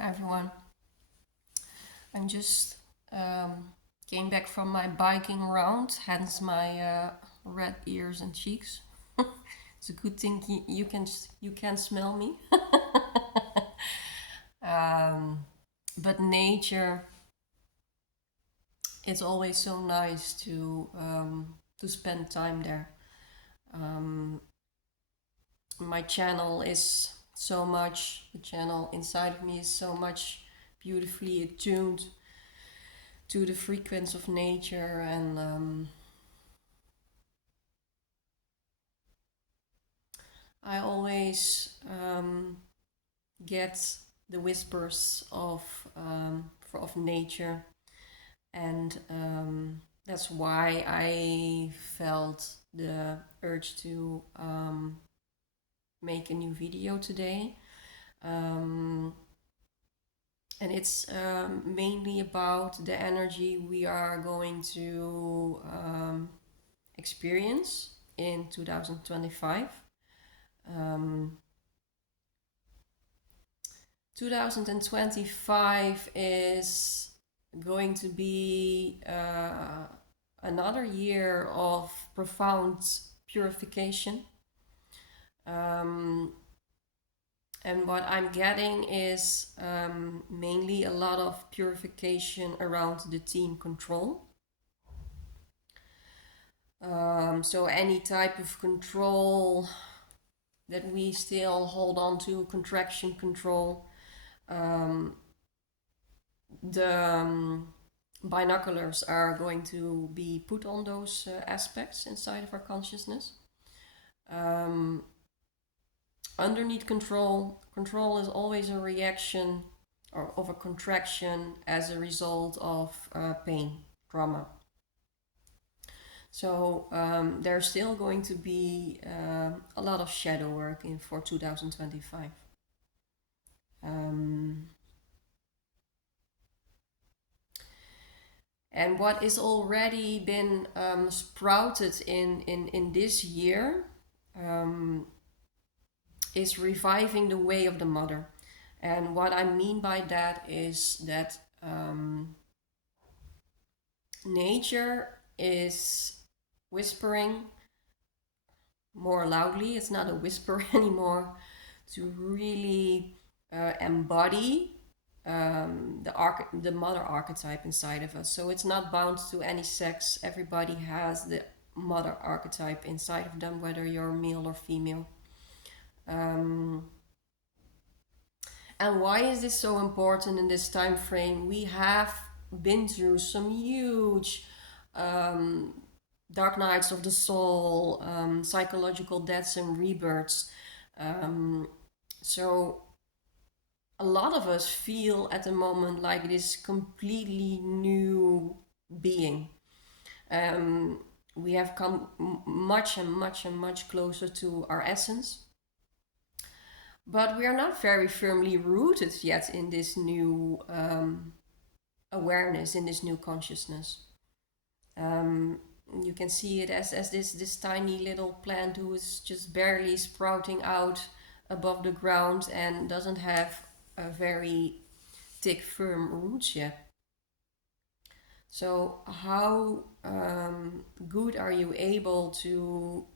Hi everyone. I'm just came back from my biking round, hence my red ears and cheeks. It's a good thing you can smell me. um, but nature, it's always so nice to spend time there. Um, my channel is so much. The channel inside of me is so much beautifully attuned to the frequency of nature, and I always get the whispers of nature, and that's why I felt the urge to make a new video today. Um, and it's mainly about the energy we are going to experience in 2025. Um, 2025 is going to be another year of profound purification. Um, and what I'm getting is mainly a lot of purification around the team control. So any type of control that we still hold on to, contraction control, um, the binoculars are going to be put on those aspects inside of our consciousness. Um, Underneath control, control is always a reaction or of a contraction as a result of pain, trauma. So there's still going to be a lot of shadow work in for 2025. Um, and what is already been sprouted in this year um, is reviving the way of the mother. And what I mean by that is that nature is whispering more loudly. It's not a whisper anymore, to really embody the mother archetype inside of us. So it's not bound to any sex. Everybody has the mother archetype inside of them, whether you're male or female. Um, and why is this so important in this time frame? We have been through some huge um, dark nights of the soul, psychological deaths and rebirths. Um, so a lot of us feel at the moment like this completely new being. Um, we have come much and much and much closer to our essence, but we are not very firmly rooted yet in this new awareness, in this new consciousness. Um, you can see it as this tiny little plant who is just barely sprouting out above the ground and doesn't have a very thick, firm roots yet. So how good are you able to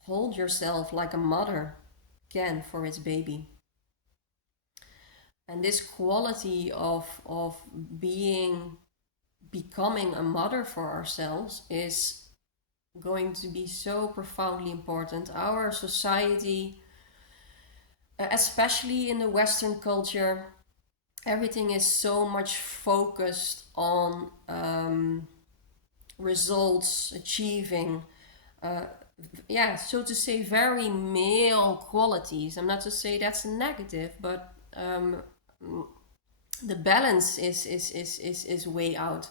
hold yourself like a mother can for its baby? And this quality of becoming a mother for ourselves is going to be so profoundly important. Our society, especially in the Western culture, everything is so much focused on results, achieving, yeah, so to say, very male qualities. I'm not to say that's negative, but the balance is way out.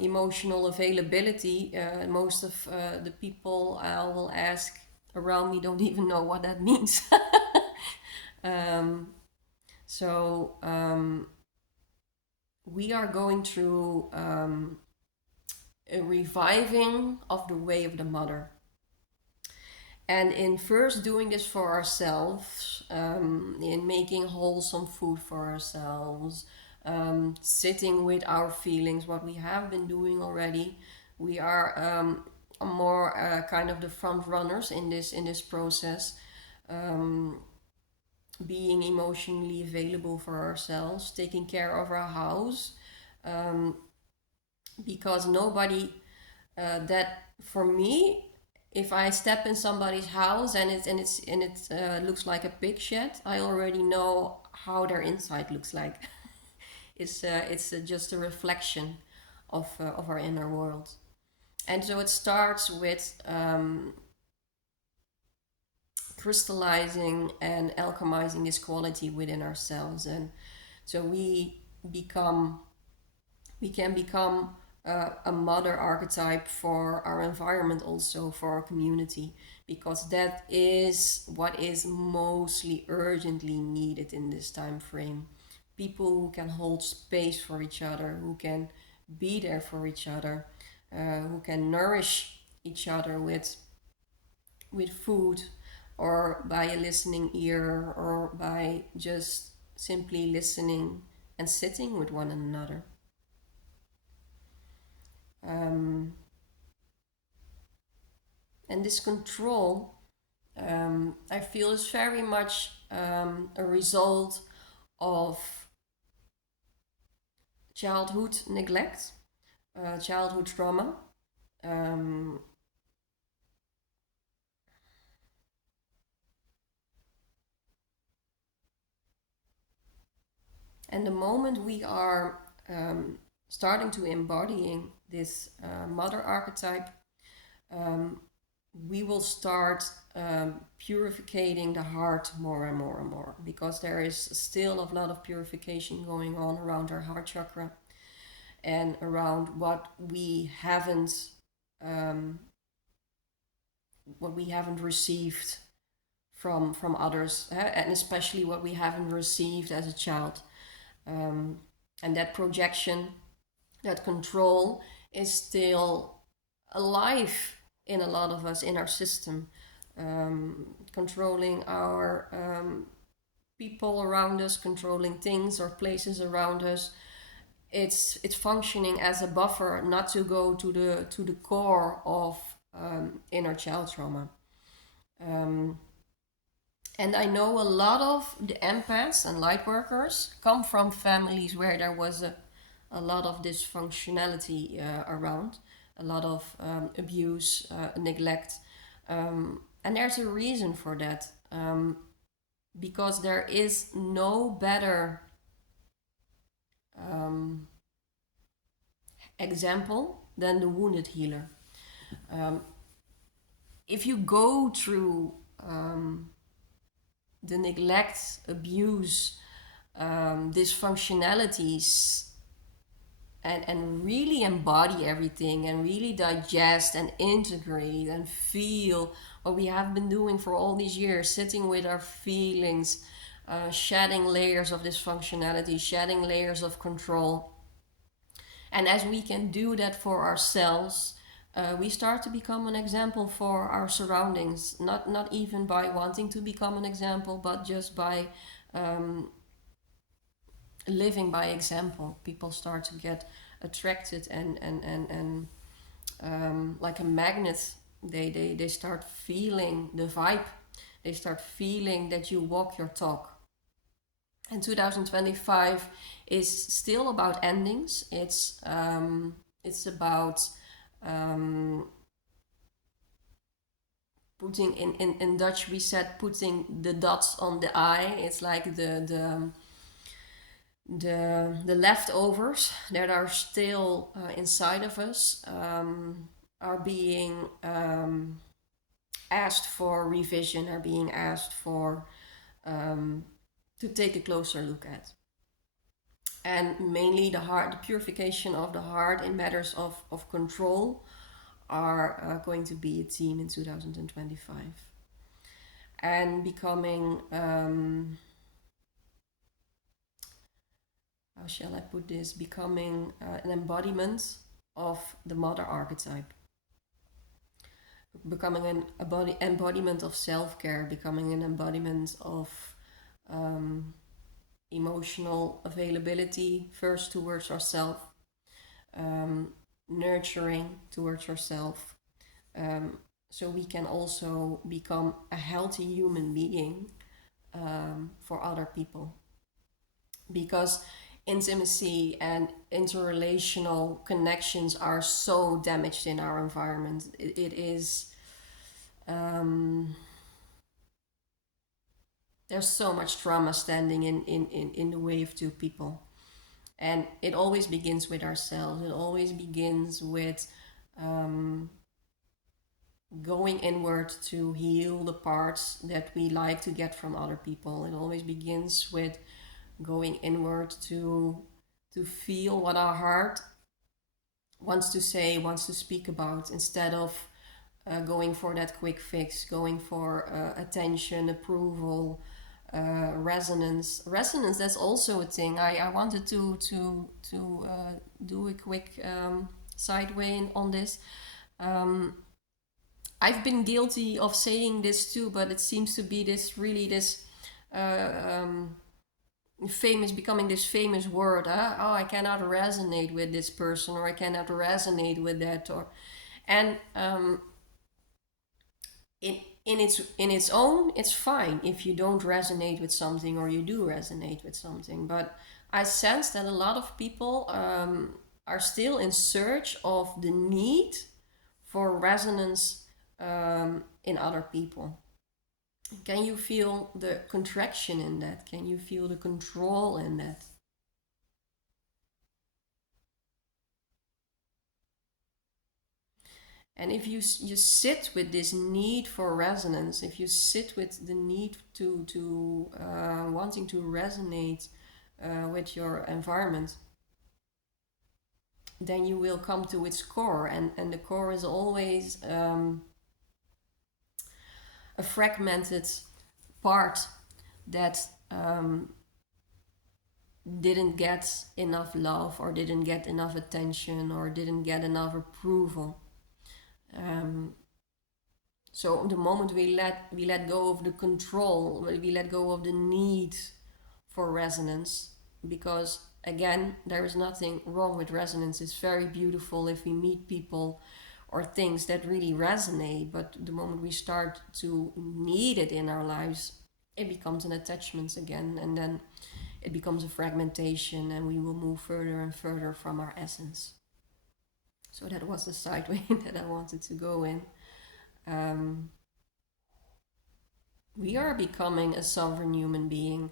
Emotional availability. Most of the people I will ask around me don't even know what that means. um, so we are going through a reviving of the way of the mother. And in first doing this for ourselves, in making wholesome food for ourselves, sitting with our feelings, what we have been doing already, we are more kind of the front runners in this process, um, being emotionally available for ourselves, taking care of our house, um, because nobody that for me, if I step in somebody's house and it looks like a pig shed, I already know how their inside looks like. It's just a reflection of our inner world, and so it starts with crystallizing and alchemizing this quality within ourselves, and so become we can become a mother archetype for our environment, also for our community, because that is what is mostly urgently needed in this time frame. People who can hold space for each other, who can be there for each other, who can nourish each other with food, or by a listening ear, or by just simply listening and sitting with one another. Um, and this control, I feel, is very much a result of childhood neglect, childhood trauma. Um, and the moment we are starting to embodying this mother archetype, um, we will start purifying the heart more and more and more, because there is still a lot of purification going on around our heart chakra, and around um, what we haven't received from others, and especially what we haven't received as a child, um, and that projection, that control, is still alive in a lot of us, in our system, controlling our people around us, controlling things or places around us. It's functioning as a buffer not to go to the core of inner child trauma. Um, and I know a lot of the empaths and light workers come from families where there was a lot of dysfunctionality around, a lot of abuse, neglect. And there's a reason for that, because there is no better um, example than the wounded healer. Um, if you go through the neglect, abuse, dysfunctionalities, and really embody everything, and really digest and integrate and feel what we have been doing for all these years, sitting with our feelings, shedding layers of dysfunctionality, shedding layers of control. And as we can do that for ourselves, we start to become an example for our surroundings. Not even by wanting to become an example, but just by living by example. People start to get attracted, and like a magnet, they start feeling the vibe. They start feeling that you walk your talk. And 2025 is still about endings. It's about putting in Dutch we said putting the dots on the I. It's like the leftovers that are still inside of us, are being asked for revision, are being asked for to take a closer look at. And mainly the heart, the purification of the heart in matters of control, are going to be a theme in 2025. And becoming, how shall I put this, becoming an embodiment of the mother archetype. becoming embodiment of self-care, becoming an embodiment of um, emotional availability first towards ourselves, um, nurturing towards ourselves, um, so we can also become a healthy human being for other people. Because intimacy and interrelational connections are so damaged in our environment. It is, um, there's so much trauma standing in the way of two people. And it always begins with ourselves. It always begins with um, going inward to heal the parts that we like to get from other people. It always begins with going inward to feel what our heart wants to say, wants to speak about, instead of going for that quick fix, going for attention, approval, resonance. Resonance, that's also a thing. I wanted to do a quick sideway on this. I've been guilty of saying this too, but it seems to be this uh, um, famous, becoming this famous word. Oh, I cannot resonate with this person, or I cannot resonate with that, or and in its own, it's fine if you don't resonate with something or you do resonate with something. But I sense that a lot of people are still in search of the need for resonance in other people. Can you feel the contraction in that? Can you feel the control in that? And if you sit with this need for resonance, if you sit with the need to wanting to resonate with your environment, then you will come to its core, and the core is always a fragmented part that didn't get enough love, or didn't get enough attention, or didn't get enough approval. Um, so the moment we let go of the control, we let go of the need for resonance, because again, there is nothing wrong with resonance. It's very beautiful if we meet people or things that really resonate, but the moment we start to need it in our lives, it becomes an attachment again, and then it becomes a fragmentation, and we will move further and further from our essence. So that was the sideway that I wanted to go in. Um, we are becoming a sovereign human being,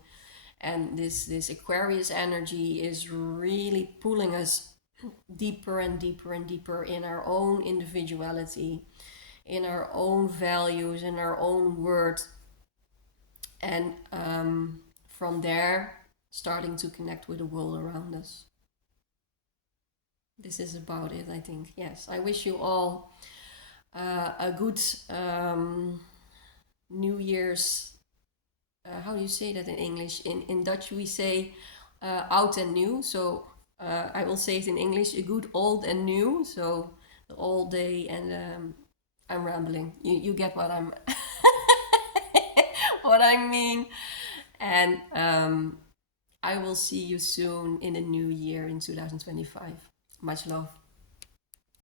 and this Aquarius energy is really pulling us deeper and deeper and deeper in our own individuality, in our own values, in our own worth, and from there starting to connect with the world around us. This is about it, I think. Yes, I wish you all a good New Year's. How do you say that in English? In Dutch, we say oud en nieuw. So I will say it in English: a good old and new. So the old day, and I'm rambling. You get what I'm what I mean. And I will see you soon in the new year in 2025. Much love.